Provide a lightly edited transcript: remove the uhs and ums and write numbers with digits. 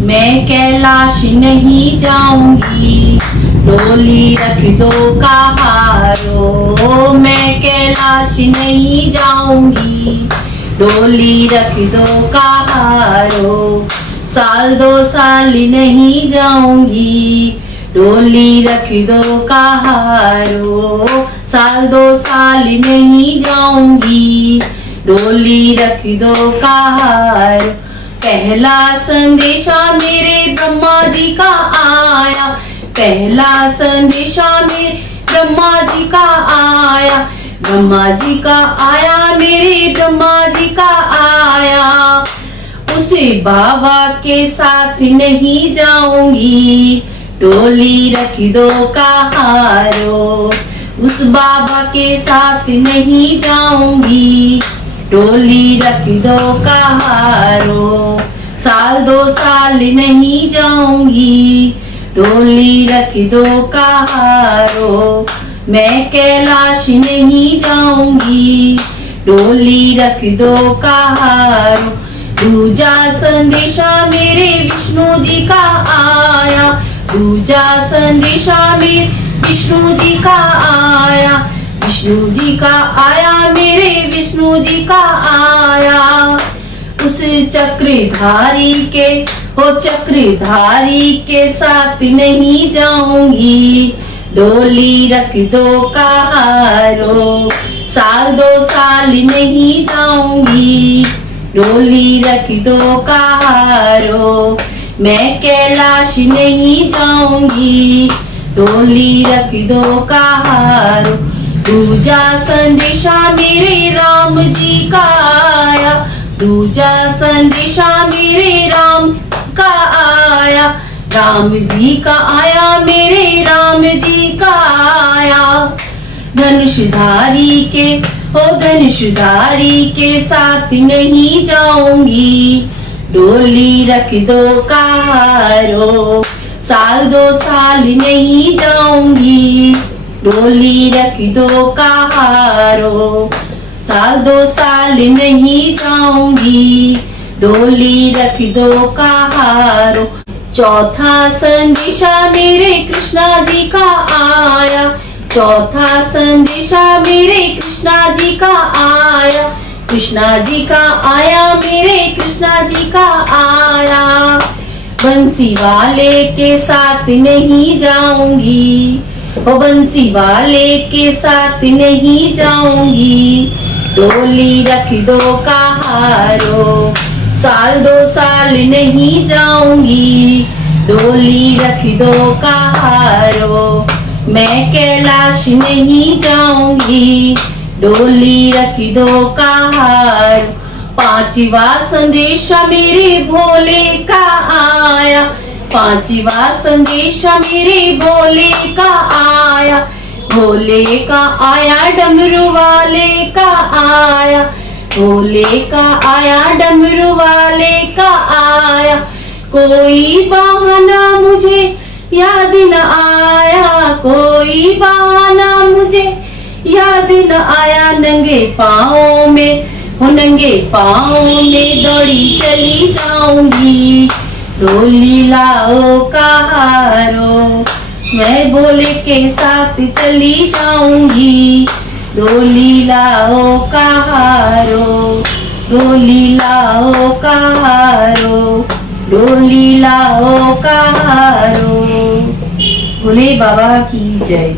मैं कैलाश नहीं जाऊंगी, डोली रख दो कहारो। मैं कैलाश नहीं जाऊंगी, डोली रख दो कहारो। साल दो साल नहीं जाऊंगी, डोली रख दो कहारो। साल दो साल नहीं जाऊंगी, डोली रख दो कहारो। पहला संदेशा मेरे ब्रह्मा जी का आया, पहला संदेशा मेरे ब्रह्मा जी का आया। ब्रह्मा जी का आया, मेरे ब्रह्मा जी का आया। उस बाबा के साथ नहीं जाऊंगी, डोली रख दो कहारो। उस बाबा के साथ नहीं जाऊंगी, डोली रख दो कहारो। साल दो साल नहीं जाऊंगी, डोली रख दो कहारो। मैं कैलाश नहीं जाऊंगी, डोली रख दो कहारो। दूजा संदेशा मेरे विष्णु जी का आया, दूजा संदेशा मेरे विष्णु जी का आया। विष्णु जी का आया, मेरे विष्णु जी का आया। उस चक्रधारी के, हो चक्रधारी के साथ नहीं जाऊंगी, डोली रख दो कहारो। साल दो साल नहीं जाऊंगी, डोली रख दो कहारो। मैं कैलाश नहीं जाऊंगी, डोली रख दो कहारो। दूजा संदेशा मेरे राम जी का आया, दूजा संदेशा मेरे राम का आया। राम जी का आया, मेरे राम जी का आया। धनुषधारी के, हो धनुषधारी के साथ नहीं जाऊंगी, डोली रख दो कहारो। साल दो साल नहीं जाऊंगी, डोली रख दो कहारो। साल दो साल नहीं जाऊंगी, डोली रख दो कहारो। चौथा संदेशा मेरे कृष्णा जी का आया, चौथा संदेशा मेरे कृष्णा जी का आया। कृष्णा जी का आया, मेरे कृष्णा जी का आया। बंसी वाले के साथ नहीं जाऊंगी, ओ बंसी वाले के साथ नहीं जाऊंगी, डोली रख दो कहारो। साल दो साल नहीं जाऊंगी, डोली रख दो कहारो। मैं कैलाश नहीं जाऊंगी, डोली रख दो कहारो। पांचवा संदेशा मेरे भोले का आया, पांचवा संदेशा मेरे भोले का आया। भोले का आया, डमरू वाले का आया, भोले का आया, डमरू वाले का आया। कोई बहाना मुझे याद न आया, कोई बहाना मुझे याद न आया। नंगे पाँव में, हो नंगे पाँव में दौड़ी चली जाऊंगी, डोली लाओ कहारो। मैं भोले के साथ चली जाऊंगी, डोली लाओ कहारो। डोली लाओ कहारो, डोली लाओ कहारो। भोले बाबा की जय।